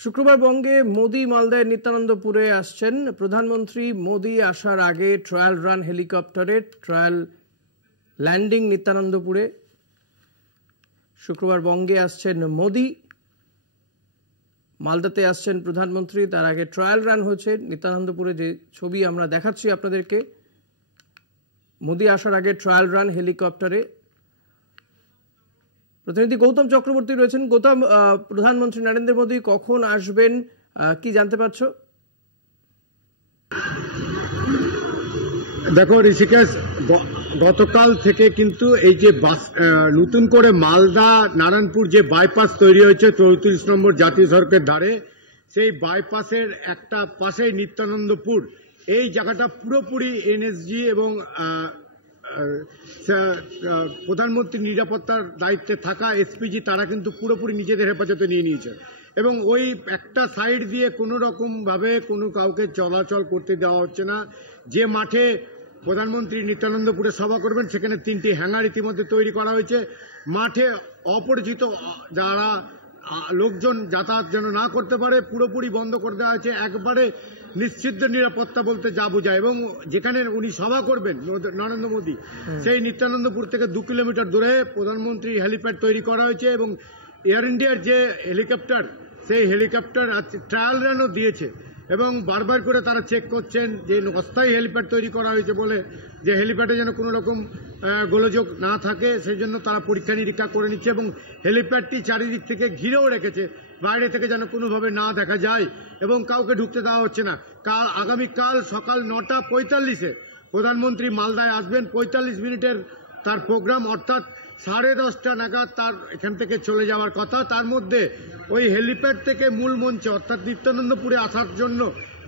শুক্রবার বঙ্গে মোদি মালদায় নিত্যানন্দপুরে আসছেন। প্রধানমন্ত্রী মোদি আসার আগে ট্রায়াল রান হেলিকপ্টারের ট্রায়াল ল্যান্ডিং নিত্যানন্দপুরে। শুক্রবার বঙ্গে আসছেন মোদি, মালদাতে আসছেন প্রধানমন্ত্রী, তার আগে ট্রায়াল রান হয়েছে নিত্যানন্দপুরে। যে ছবি আমরা দেখাচ্ছি আপনাদেরকে, মোদি আসার আগে ট্রায়াল রান হেলিকপ্টারে। প্রতিনিধি গৌতম চক্রবর্তী রয়েছেন। গৌতম, প্রধানমন্ত্রী নরেন্দ্র মোদী কখন আসবেন, কি জানতে পারছো? দেখো ঋষিকেশ, গতকাল থেকে কিন্তু এই যে নতুন করে মালদা নারায়ণপুর যে বাইপাস তৈরি হয়েছে 34 নম্বর জাতীয় সড়কের ধারে, সেই বাইপাসের একটা পাশেই নিত্যানন্দপুর, এই জায়গাটা পুরোপুরি এনএসজি এবং প্রধানমন্ত্রীর নিরাপত্তার দায়িত্বে থাকা এসপিজি তারা কিন্তু পুরোপুরি নিজেদের হেফাজতে নিয়ে নিয়েছে এবং ওই একটা সাইড দিয়ে কোনো রকমভাবে কোনো কাউকে চলাচল করতে দেওয়া হচ্ছে না। যে মাঠে প্রধানমন্ত্রী নিত্যানন্দপুরে সভা করবেন সেখানে 3টি হ্যাঙ্গার ইতিমধ্যে তৈরি করা হয়েছে। মাঠে অপরিচিত যারা লোকজন যাতায়াত যেন না করতে পারে পুরোপুরি বন্ধ করে দেওয়া হয়েছে। একবারে নিশ্চিত নিরাপত্তা বলতে যা বোঝায়। এবং যেখানে উনি সভা করবেন নরেন্দ্র মোদী, সেই নিত্যানন্দপুর থেকে 2 কিলোমিটার দূরে প্রধানমন্ত্রী হেলিপ্যাড তৈরি করা হয়েছে এবং এয়ার ইন্ডিয়ার যে হেলিকপ্টার, সেই হেলিকপ্টার ট্রায়াল রানও দিয়েছে এবং বারবার করে তারা চেক করছেন যে অস্থায়ী হেলিপ্যাড তৈরি করা হয়েছে বলে যে হেলিপ্যাডে যেন কোনো রকম গোলযোগ না থাকে, সেই জন্য তারা পরীক্ষা নিরীক্ষা করে নিচ্ছে এবং হেলিপ্যাডটি চারিদিক থেকে ঘিরেও রেখেছে, বাইরে থেকে যেন কোনোভাবে না দেখা যায় এবং কাউকে ঢুকতে দেওয়া হচ্ছে না। আগামীকাল সকাল 9:45-এ প্রধানমন্ত্রী মালদায় আসবেন। 45 মিনিটের তার প্রোগ্রাম, অর্থাৎ 10:30 নাগাদ তার এখান থেকে চলে যাওয়ার কথা। তার মধ্যে ওই হেলিপ্যাড থেকে মূল মঞ্চে অর্থাৎ নিত্যানন্দপুরে আসার জন্য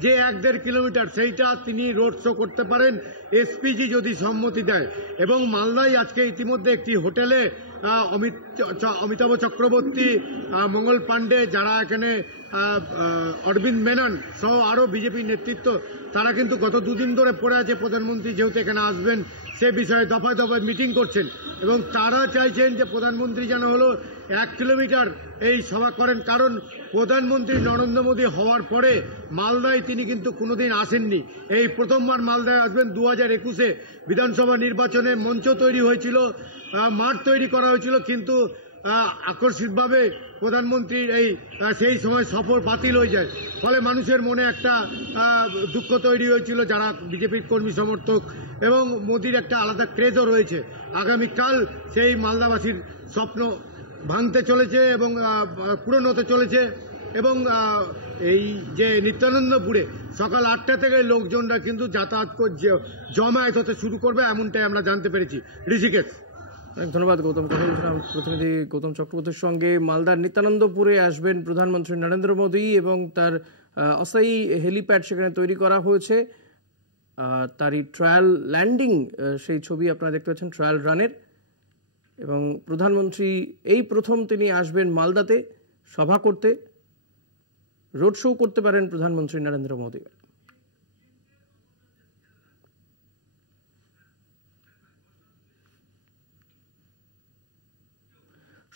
যে 1-1.5 কিলোমিটার, সেইটা তিনি রোড শো করতে পারেন এসপিজি যদি সম্মতি দেয়। এবং মালদায় আজকে ইতিমধ্যে একটি হোটেলে অমিতাভ চক্রবর্তী, মঙ্গল পাণ্ডে, যারা এখানে অরবিন্দ মেনন সহ আরও বিজেপি নেতৃত্ব, তারা কিন্তু গত 2 দিন ধরে পড়ে আছে প্রধানমন্ত্রী যেহেতু এখানে আসবেন সে বিষয়ে দফায় দফায় মিটিং করছেন এবং তারা চাইছেন যে প্রধানমন্ত্রী যেন হলো 1 কিলোমিটার এই সভা করেন। কারণ প্রধানমন্ত্রী নরেন্দ্র মোদী হওয়ার পরে মালদায় তিনি কিন্তু কোনোদিন আসেননি, এই প্রথমবার মালদায় আসবেন। 2021-এ বিধানসভা নির্বাচনে মঞ্চ তৈরি হয়েছিল, মাঠ তৈরি করা হয়েছিল, কিন্তু আকস্মিকভাবে প্রধানমন্ত্রীর সেই সময় সফর বাতিল হয়ে যায়, ফলে মানুষের মনে একটা দুঃখ তৈরি হয়েছিল যারা বিজেপির কর্মী সমর্থক, এবং মোদির একটা আলাদা ক্রেজও রয়েছে। আগামীকাল সেই মালদাবাসীর স্বপ্ন ভাঙতে চলেছে এবং পূরণ হতে চলেছে। এবং এই যে নিত্যানন্দপুরে সকাল 8টা থেকে লোকজনরা কিন্তু যাতায়াত জমায়েত হতে শুরু করবে, এমনটাই আমরা জানতে পেরেছি। ঋষিকেশ, ধন্যবাদ গৌতম। কথা বলছিলাম প্রতিনিধি গৌতম চক্রবর্তীর সঙ্গে। মালদার নিত্যানন্দপুরে আসবেন প্রধানমন্ত্রী নরেন্দ্র মোদী এবং তার অস্থায়ী হেলিপ্যাড সেখানে তৈরি করা হয়েছে, তারই ট্রায়াল ল্যান্ডিং, সেই ছবি আপনারা দেখতে পাচ্ছেন ট্রায়াল রানের। এবং প্রধানমন্ত্রী এই প্রথম তিনি আসবেন মালদাতে সভা করতে, রোড শো করতে পারেন প্রধানমন্ত্রী নরেন্দ্র মোদী।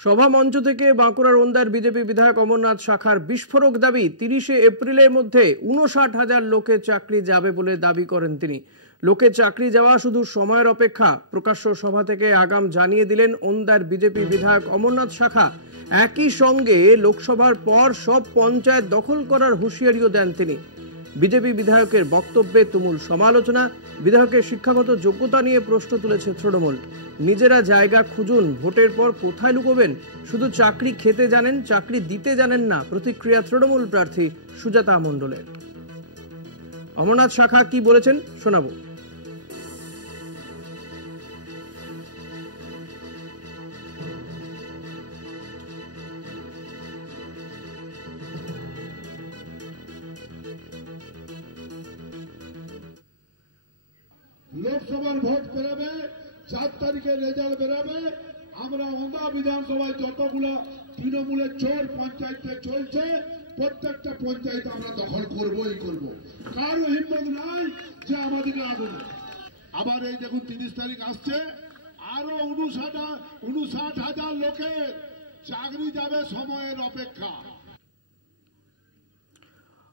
সভা মঞ্চ থেকে বাঁকুড়ার ওন্দার বিজেপি বিধায়ক অমরনাথ শাখার বিস্ফোরক দাবি, 30শে এপ্রিলের মধ্যে 59,000 লোকের চাকরি যাবে বলে দাবি করেন তিনি। লোকের চাকরি যাওয়া শুধু সময়ের অপেক্ষা, প্রকাশ্য সভা থেকে আগাম জানিয়ে দিলেন ওন্দার বিজেপি বিধায়ক অমরনাথ শাখা। একই সঙ্গে লোকসভার পর সব পঞ্চায়েত দখল করার হুঁশিয়ারিও দেন তিনি। বিজেপি বিধায়কের বক্তব্যে তুমুল সমালোচনা। বিধায়কের শিক্ষাগত যোগ্যতা নিয়ে প্রশ্ন তুলেছে তৃণমূল। নিজেরা জায়গা খুঁজুন, ভোটের পর কোথায় লুকোবেন? শুধু চাকরি খেতে জানেন, চাকরি দিতে জানেন না, প্রতিক্রিয়া তৃণমূল প্রার্থী সুজাতা মণ্ডলের। অমরনাথ শাখা কি বলেছেন শোনাবো। লোকসভার ভোট বেরোবে, 4 তারিখে রেজাল্ট বেরোবে। আমরা ওন্দা বিধানসভায় যতগুলো তৃণমূলের চোর পঞ্চায়েতে চলছে প্রত্যেকটা পঞ্চায়েত আমরা দখল করবই করব। কারো হিম্মত নাই যে আমাদেরকে আগুন। আবার এই দেখুন 30 তারিখ আসছে, আরো 59,000 লোকের চাকরি যাবে সময়ের অপেক্ষা।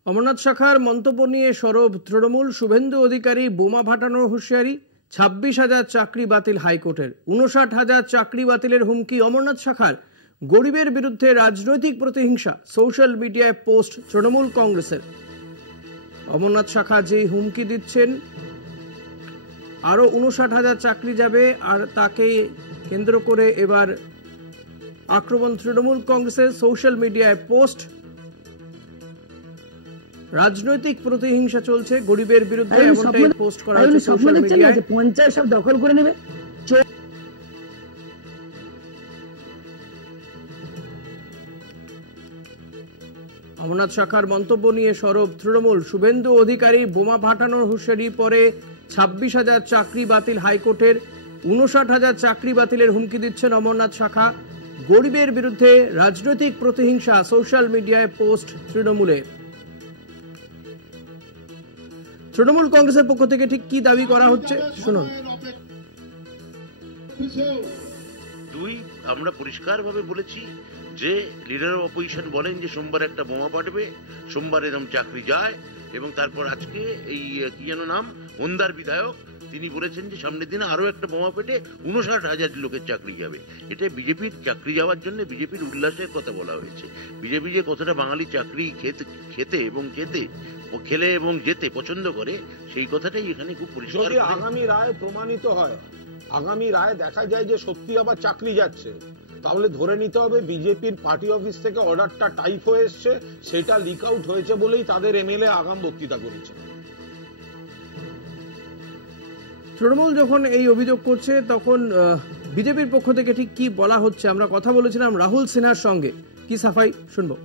অমরনাথ শাখার মন্তব্য নিয়ে সরব তৃণমূল। শুভেন্দু অধিকারী বোমা ফাটানোর হুঁশিয়ারি। 26,000 চাকরি বাতিল হাইকোর্টের। 59,000 চাকরি বাতিলের হুমকি অমরনাথ শাখার। গরিবের বিরুদ্ধে রাজনৈতিক প্রতিহিংসা, সোশ্যাল মিডিয়ায় পোস্ট তৃণমূল কংগ্রেসের। অমরনাথ শাখা যেই হুমকি দিচ্ছেন আরো 59,000 চাকরি যাবে, আর তাকে কেন্দ্র করে এবার আক্রমণ তৃণমূল কংগ্রেসের। সোশ্যাল মিডিয়ায় পোস্ট, রাজনৈতিক প্রতিহিংসা চলছে গরিবের বিরুদ্ধে, এমনটাই পোস্ট করা হচ্ছে সোশ্যাল মিডিয়ায়। পঞ্চায়েত সব দখল করে নেবে। অমরনাথ শাখার মন্তব্য নিয়ে সরব তৃণমূল। শুভেন্দু অধিকারী বোমা ফাটানোর হুঁশিয়ারি পরে 26,000 চাকরি বাতিল হাইকোর্টের। 59,000 চাকরি বাতিলের হুমকি দিচ্ছেন অমরনাথ শাখা। গরিবের বিরুদ্ধে রাজনৈতিক প্রতিহিংসা, সোশ্যাল মিডিয়ায় পোস্ট তৃণমূলের। তৃণমূল কংগ্রেসের পক্ষ থেকে ঠিক কি দাবি করা হচ্ছে শুনুন। আমরা পরিষ্কারভাবে বলেছি যে লিডার অফ অপোজিশন বলেন যে সোমবার একটা বোমা ফাটবে, সোমবার এরকম চাকরি যায়, এবং তারপর আজকে এই কি যেন নাম ওন্দার বিধায়ক, তিনি বলেছেন যে সামনের দিনে আরো একটা বোমা ফেটে 59,000 লোকের চাকরি যাবে। এটা বিজেপির চাকরি যাওয়ার জন্য বিজেপির উল্লাসের কথা বলা হয়েছে। বিজেপি যে কথাটা বাঙালি চাকরি খেতে এবং খেলে এবং যেতে পছন্দ করে, সেই কথাটাই এখানে খুব পরিষ্কার। যদি আগামী রায় প্রমাণিত হয়, আগামী রায় দেখা যায় যে সত্যি আবার চাকরি যাচ্ছে, তাহলে ধরে নিতে হবে বিজেপির পার্টি অফিস থেকে অর্ডারটা টাইপ হয়ে এসছে, সেটা লিক আউট হয়েছে বলেই তাদের এমএলএ আগাম বক্তৃতা করেছে। তৃণমূল যখন এই অভিযোগ করছে, তখন বিজেপির পক্ষ থেকে ঠিক কি বলা হচ্ছে আমরা কথা বলেছিলাম রাহুল সিনহার সঙ্গে। কি সাফাই শুনবো।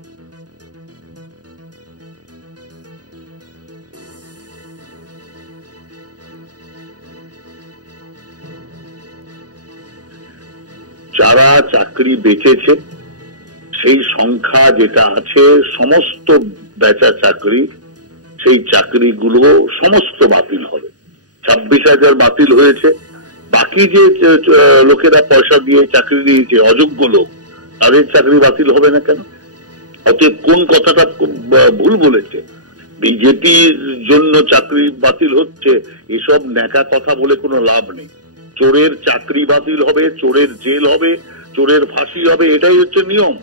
যারা চাকরি বেঁচেছে সেই সংখ্যা যেটা আছে, সমস্ত বেচা চাকরি, সেই চাকরিগুলো সমস্ত বাতিল হবে। 26,000 বাতিল হয়েছে। বাকি যে লোকেরা পয়সা দিয়ে চাকরি দিয়েছে, অযোগ্য লোক, তাদের চাকরি বাতিল হবে না কেন? অতএব কোন কথাটা ভুল বলেছে? বিজেপির জন্য চাকরি বাতিল হচ্ছে, এসব ন্যাকা কথা বলে কোনো লাভ নেই। চোরের চাকরি বাতিল হবে, চোরের জেল হবে, চোরের ফাঁসি হবে, এটাই হচ্ছে নিয়ম।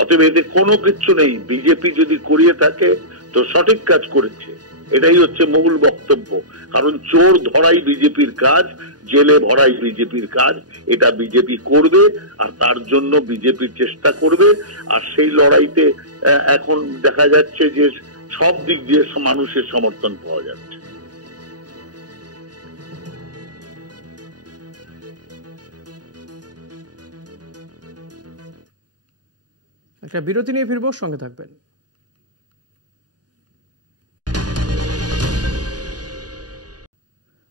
অতএব এতে কোনো কিচ্ছু নেই। বিজেপি যদি করিয়ে থাকে তো সঠিক কাজ করেছে, এটাই হচ্ছে মূল বক্তব্য। কারণ চোর ধরাই বিজেপির কাজ, জেলে ভরাই বিজেপির কাজ। এটা বিজেপি করবে, আর তার জন্য বিজেপি চেষ্টা করবে। আর সেই লড়াইতে এখন দেখা যাচ্ছে যে সব দিক দিয়ে মানুষের সমর্থন পাওয়া যাচ্ছে। একটা বিরতি নিয়ে ফিরবো, সঙ্গে থাকবেন।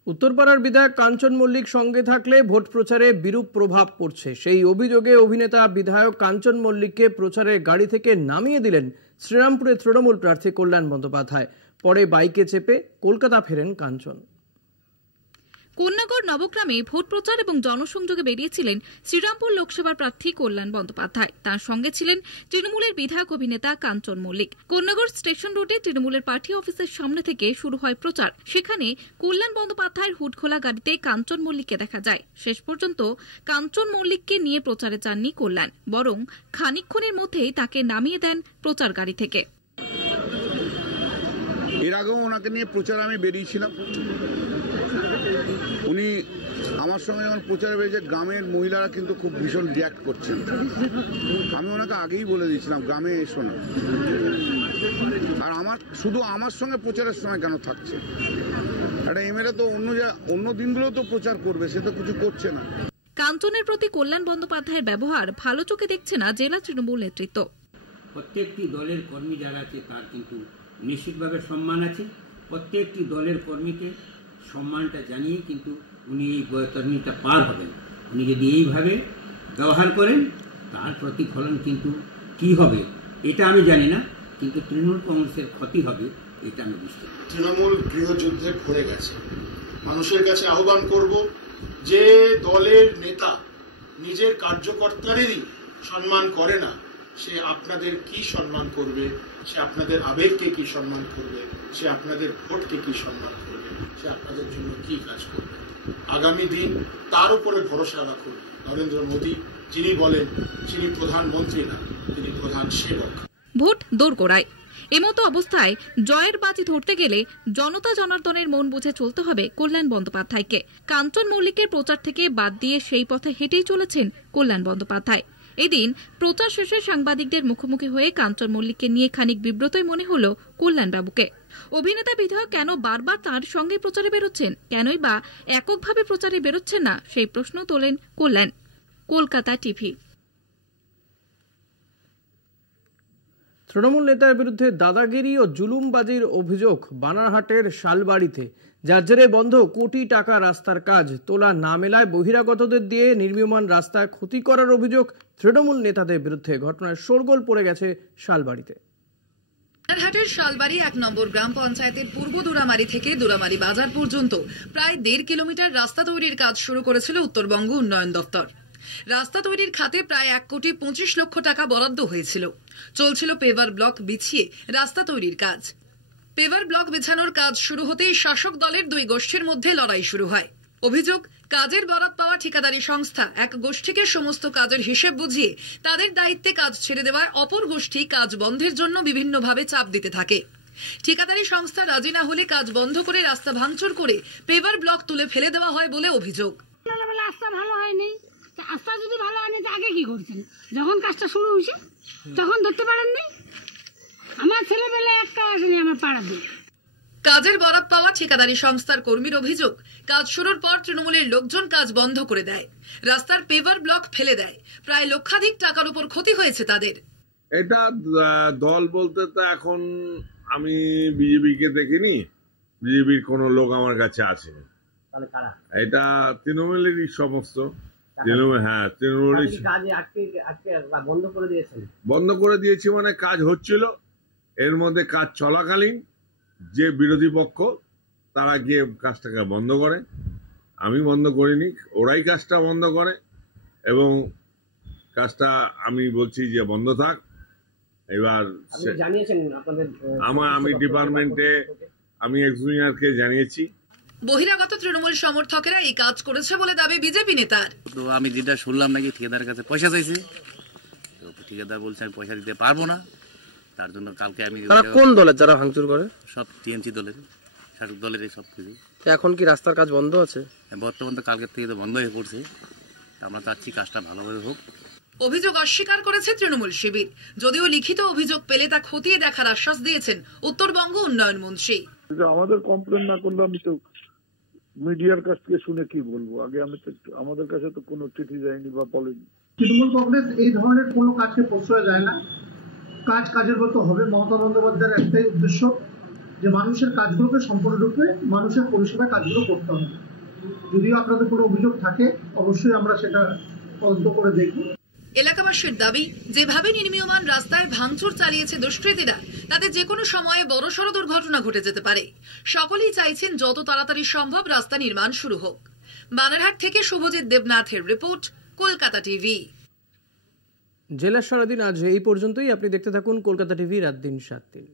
উত্তরপাড়ার বিধায়ক কাঞ্চন মল্লিক সঙ্গে থাকলে ভোট প্রচারে বিরূপ প্রভাব পড়ছে, সেই অভিযোগে অভিনেতা বিধায়ক কাঞ্চন মল্লিককে প্রচারের গাড়ি থেকে নামিয়ে দিলেন শ্রীরামপুরের তৃণমূল প্রার্থী কল্যাণ বন্দ্যোপাধ্যায়। পরে বাইকে চেপে কলকাতা ফেরেন কাঞ্চন। কন্যাগড় নবগ্রামে ভোট প্রচার এবং জনসংযোগে বেরিয়েছিলেন শ্রীরামপুর লোকসভার প্রার্থী কল্যাণ বন্দ্যোপাধ্যায়। তার সঙ্গে ছিলেন তৃণমূলের বিধায়ক অভিনেতা কাঞ্চন মল্লিক। কন্যাগড় স্টেশন রোডে তৃণমূলের পার্টি অফিসের সামনে থেকে শুরু হয় প্রচার। সেখানে কল্যাণ বন্দ্যোপাধ্যায়ের হুডখোলা গাড়িতে কাঞ্চন মল্লিককে দেখা যায়। শেষ পর্যন্ত কাঞ্চন মল্লিককে নিয়ে প্রচারে যাননি কল্যাণ, বরং খানিকক্ষণের মধ্যেই তাকে নামিয়ে দেন প্রচার গাড়ি থেকে। এর আগেও ওনাকে নিয়ে প্রচার আমি বেরিয়েছিলাম। উনি আমার সঙ্গে যখন প্রচারে বেরিয়েছে, গ্রামের মহিলারা কিন্তু খুব ভীষণ রিয়াক্ট করছেন। আমি ওনাকে আগেই বলে দিয়েছিলাম গ্রামে এসো না। আর শুধু আমার সঙ্গে প্রচারের সময় কেন থাকছে? একটা এমএলএ তো অন্য দিনগুলো তো প্রচার করবে, সে তো কিছু করছে না। কাঞ্চনের প্রতি কল্যাণ বন্দ্যোপাধ্যায়ের ব্যবহার ভালো চোখে দেখছে না জেলা তৃণমূল নেতৃত্ব। প্রত্যেকটি দলের কর্মী যারা আছে তার কিন্তু নিশ্চিতভাবে সম্মান আছে। প্রত্যেকটি দলের কর্মীকে সম্মানটা জানিয়ে কিন্তু উনি এই বৈতরণীটা পার হবেন। উনি যদি এইভাবে ব্যবহার করেন, তার প্রতিফলন কিন্তু কি হবে এটা আমি জানি না, কিন্তু তৃণমূল কংগ্রেসের ক্ষতি হবে এটা আমি বুঝতে পারি। তৃণমূল গৃহযুদ্ধে ঘুরে গেছে। মানুষের কাছে আহ্বান করব, যে দলের নেতা নিজের কার্যকর্তাদেরই সম্মান করে না, সে আপনাদের কি সম্মান করবে, সে আপনাদের আবেগকে কি সম্মান করবে, সে আপনাদের ভোটকে কি সম্মান করবে, সে আপনাদের জন্য কি কাজ করবে। আগামী দিন তার উপরে ভরসা রাখুন। নরেন্দ্র মোদী যিনি বলেন তিনি প্রধানমন্ত্রী না, তিনি প্রধান সেবক। ভোট দোরগোড়ায়। এমতো অবস্থায় জয়ের বাজি ধরতে গেলে জনতা জনার্দনের মন বুঝে চলতে হবে কল্যাণ বন্দ্যোপাধ্যায়কে। কাঞ্চন মল্লিকের প্রচার থেকে বাদ দিয়ে সেই পথে হেঁটেই চলেছেন কল্যাণ বন্দ্যোপাধ্যায়। এদিন প্রচার শেষে সাংবাদিকদের মুখোমুখি হয়ে কাঞ্চন মল্লিককে নিয়ে খানিক বিব্রতই মনে হল কল্যাণবাবুকে। অভিনেতা বিধায়ক কেন বারবার তাঁর সঙ্গে প্রচারে বেরোচ্ছেন, কেনই বা এককভাবে প্রচারে বেরোচ্ছেন না, সেই প্রশ্ন তোলেন কল্যাণ। কলকাতা টিভি। তৃণমূল নেতার বিরুদ্ধে দাদাগিরি ও জুলুমবাজির অভিযোগ বানারহাটের শালবাড়িতে, যার জেরে বন্ধ কোটি টাকা রাস্তার কাজ। তোলা না মেলায় বহিরাগতদের দিয়ে নির্মীয়মান রাস্তায় ক্ষতি করার অভিযোগ তৃণমূল নেতাদের বিরুদ্ধে। ঘটনায় শোরগোল পড়ে গেছে শালবাড়িতে। বানারহাটের শালবাড়ি 1 নম্বর গ্রাম পঞ্চায়েতের পূর্ব দুরামারি থেকে দুরামারি বাজার পর্যন্ত প্রায় 1.5 কিলোমিটার রাস্তা তৈরির কাজ শুরু করেছিল উত্তরবঙ্গ উন্নয়ন দপ্তর। রাস্তা তৈরির খাতে প্রায় 1,25 লক্ষ টাকা বরাদ্দ হয়েছিল। চলছিল পেভার ব্লক বিছিয়ে রাস্তা তৈরির কাজ। পেভার ব্লক বিছানোর কাজ শুরু হতেই শাসক দলের 2 গোষ্ঠীর মধ্যে লড়াই শুরু হয়। অভিযোগ, কাজের বরাত পাওয়া ঠিকাদারি সংস্থা এক গোষ্ঠীকে সমস্ত কাজের হিসেব বুঝিয়ে তাদের দায়িত্বে কাজ ছেড়ে দেওয়ায় অপর গোষ্ঠী কাজ বন্ধের জন্য বিভিন্নভাবে চাপ দিতে থাকে। ঠিকাদারি সংস্থা রাজি না হলে কাজ বন্ধ করে রাস্তা ভাঙচুর করে পেভার ব্লক তুলে ফেলে দেওয়া হয় বলে অভিযোগ। রাস্তা ভালো হয়নি, রাস্তা যদি ভালো হয়নি আগে কি করছেন? যখন কাজটা শুরু হয়েছে তখন ধরতে পারেননি। আমার ছেলেবেলা একটা আসেনি আমার পাড়াতে। কাজের বরাত পাওয়া ঠিকাদারি সংস্থার কর্মীর অভিযোগ, কাজ শুরুর পর তৃণমূলের লোকজন কাজ বন্ধ করে দেয়, রাস্তার পেভার ব্লক ফেলে দেয়। প্রায় লক্ষাধিক টাকার উপর ক্ষতি হয়েছে তাদের। এটা দল বলতে তো এখন আমি বিজেপিকে দেখিনি, বিজেপির কোন লোক আমার কাছে আছে। এটা তৃণমূলেরই সমস্ত। হ্যাঁ, তৃণমূলের বন্ধ করে দিয়েছি মানে কাজ হচ্ছিল, এর মধ্যে কাজ চলাকালীন যে বিরোধী পক্ষ তারা গিয়ে কাজটাকে বন্ধ করে। আমি বন্ধ করিনি, ওরাই কাজটা বন্ধ করে এবং কাজটা আমি বলছি যে বন্ধ থাক। এবার আমি ডিপার্টমেন্টে আমি এক্সিকিউটিভকে জানিয়েছি। বহিরাগত তৃণমূল সমর্থকেরা এই কাজ করেছে বলে দাবি বিজেপি নেতার। তো আমি যেটা শুনলাম নাকি ঠিকাদারের কাছে পয়সা চাইছে, ঠিকাদার বলছে আমি পয়সা দিতে পারবো না, তার জন্য কালকে আমি। কোন দলের যারা ভাঙচুর করে? সব টিএমসি দলের, শাসক দলের সব কিছু। এখন কি রাস্তার কাজ বন্ধ আছে? বর্তমান তো কালকের থেকে তো বন্ধ হয়ে পড়ছে। আমরা চাচ্ছি কাজটা ভালোভাবে হোক। অভিযোগ অস্বীকার করেছে তৃণমূল শিবির, যদিও লিখিত অভিযোগ পেলে তা খতিয়ে দেখার আশ্বাস দিয়েছেন উত্তরবঙ্গ উন্নয়ন মন্ত্রী। আমাদের কমপ্লেন না করলে আমি তো মিডিয়ার কাছ থেকে শুনে কি বলবো? আগে আমি তো, আমাদের কাছে তো কোনো চিঠি যায়নি বা বলেনি। তৃণমূল কংগ্রেস এই ধরনের কোনো কাজকে প্রশ্রয় দেয় না। কাজ কাজের মতো হবে। মমতা বন্দ্যোপাধ্যায়ের একটাই উদ্দেশ্য যে মানুষের কাজগুলোকে সম্পূর্ণরূপে মানুষের পরিষেবায় কাজগুলো করতে হবে। যদিও আপনাদের কোনো অভিযোগ থাকে অবশ্যই আমরা সেটা তদন্ত করে দেখব। এলাকাবাসীর দাবি, যেভাবে নির্মীয়মান রাস্তায় ভাঙচুর চালিয়েছে দুষ্কৃতীরা, তাতে যে কোনো সময়ে বড়সড় দুর্ঘটনা ঘটে যেতে পারে। সকলেই চাইছেন যত তাড়াতাড়ি সম্ভব রাস্তা নির্মাণ শুরু হোক। বানারহাট থেকে শুভজিৎ দেবনাথের রিপোর্ট, কলকাতা টিভি। জেলার সারাদিন আজ এই পর্যন্তই। আপনি দেখতে থাকুন কলকাতা টিভি রাত দিন 7 দিন।